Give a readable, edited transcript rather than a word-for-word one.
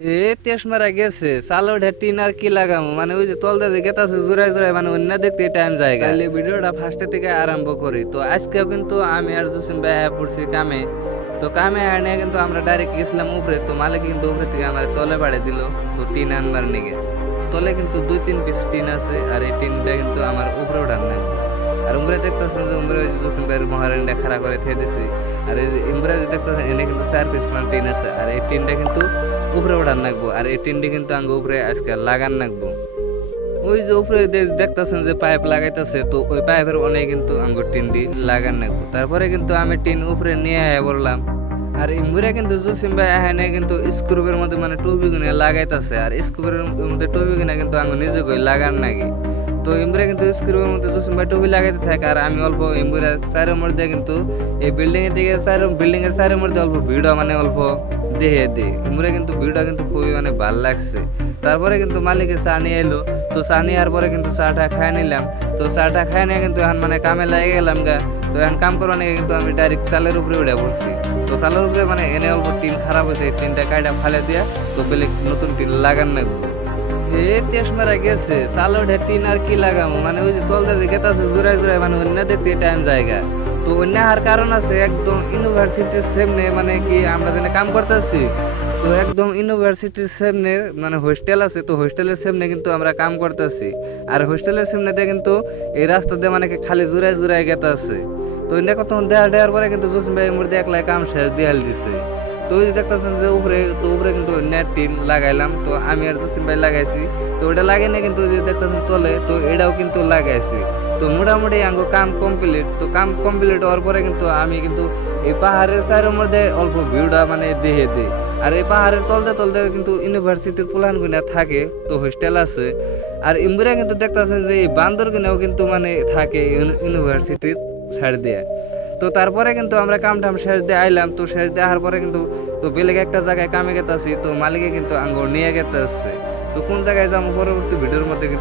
তেস মারা গেছে চালো টিন আর কি লাগাম মানে ওই যে তলদা যে গেতাছে জোড়ায় জোড়ায় মানে অন্য দেখতে টাইম জায়গা তাহলে ভিডিওটা ফার্স্টে থেকে আরম্ভ করি। তো আজকেও কিন্তু আমি আর জসিম ভাই পড়ছি কামে। তো কামে আনে কিন্তু আমরা ডাইরেক্ট গেছিলাম উপরে। তো মালিক কিন্তু উপরে থেকে আমার তলে বাড়িয়ে দিল তো টিন আনবার নিগে। তলে কিন্তু 2-3 পিস টিন আছে আর এই টিনটা কিন্তু আমার উপরে উঠান নাই। আর উমরে দেখতেছেন যে উমরে জসিম ভাইয়ের মহারানীটা খাড়া করে খেয়ে দিছি। আর এই যে ইমরা যে দেখতেছেন এনে কিন্তু 4 পিস মান টিন আছে আর এই টিনটা কিন্তু উপরে উঠান নাকবো আর এই টিনটি কিন্তু আঙ্গ উপরে আজকে লাগান নাকবো। ওই যে উপরে দেখতেছেন যে পাইপ লাগাইতেছে তো ওই পাইপের অনেক কিন্তু আঙ্গ টিনটি লাগান নাকবো। তারপরে কিন্তু আমি টিন উপরে নিয়ে আয়া বললাম। আর ইমরা কিন্তু জসিম ভাই এখানে কিন্তু স্ক্রুপের মধ্যে মানে টুবি গুনে লাগাইতেছে আর স্ক্রুপের মধ্যে টুবি গুনে কিন্তু আঙ্গ নিজে কই লাগান নাকি। তো ইমরা কিন্তু স্ক্রুপের মধ্যে জসিম ভাই টুবি লাগাইতে থাকে আর আমি অল্প ইমরা চারের মধ্যে কিন্তু এই বিল্ডিং এর দিকে বিল্ডিং এর চারের মধ্যে অল্প ভিড় মানে অল্প দেহে দে ইমরা কিন্তু ভিড়টা কিন্তু খুবই মানে ভাল লাগছে। তারপরে কিন্তু মালিকের চা নিয়ে এলো। তো চা নেওয়ার পরে কিন্তু চাটা খাই নিলাম। তো চাটা খাই নিয়ে কিন্তু এখন মানে কামে লাগে গেলাম গা। তো এখন কাম করা নিয়ে কিন্তু আমি ডাইরেক্ট চালের উপরে উঠে পড়ছি। তো চালের উপরে মানে এনে অল্প টিন খারাপ হয়েছে এই টিনটা কাইটা ফালে দিয়া তো বেলে নতুন টিন লাগান নাকবো। তেস মারা গেছে চালো টিন আর কি লাগামো মানে ওই যে তলদা যে গেতাছে জোড়ায় জোড়ায় মানে অন্য দেখতে টাইম জায়গা। তো অন্য আর কারণ আছে একদম ইউনিভার্সিটির সামনে মানে কি আমরা যেখানে কাম করতেছি। তো একদম ইউনিভার্সিটির সামনে মানে হোস্টেল আছে তো হোস্টেলের সামনে কিন্তু আমরা কাম করতেছি। আর হোস্টেলের সামনে দিয়ে কিন্তু এই রাস্তা দিয়ে মানে কি খালি জোড়ায় জোড়ায় গেতাছে। তো অন্য কত দেওয়ার পরে কিন্তু জসিম ভাই মধ্যে একলাই কাম শেষ দিয়াল দিছে। তো ওই যে দেখতেছেন যে উপরে কিন্তু নেট টিন লাগাইলাম তো আমি আর জসিম ভাই লাগাইছি। তো ওটা লাগাই না কিন্তু ওই যে দেখতেছেন তলে তো এটাও কিন্তু লাগাইছি। তো মোটামুটি আঙ্গো কাম কমপ্লিট। তো কাম কমপ্লিট হওয়ার পরে কিন্তু আমি কিন্তু এই পাহাড়ের চারের মধ্যে অল্প ভিউটা মানে দেহে দিই। আর এই পাহাড়ের তলতে তলতে কিন্তু ইউনিভার্সিটির প্লান গুনা থাকে তো হোস্টেল আছে। আর ইমরা কিন্তু দেখতেছেন যে এই বান্দর গুনাও কিন্তু মানে থাকে ইউনিভার্সিটির ছাড় দিয়ে। তো তারপরে কিন্তু আমরা কাম টাম শেষ দিয়ে আইলাম। তো শেষ দিয়ে আসার পরে কিন্তু তো বেলেগ একটা জায়গায় কামে গেতাছি তো মালিকে কিন্তু আঙ্গুর নিয়ে গেতে আসছে। তো কোন জায়গায় যাবো পরবর্তী ভিডিওর মধ্যে কিন্তু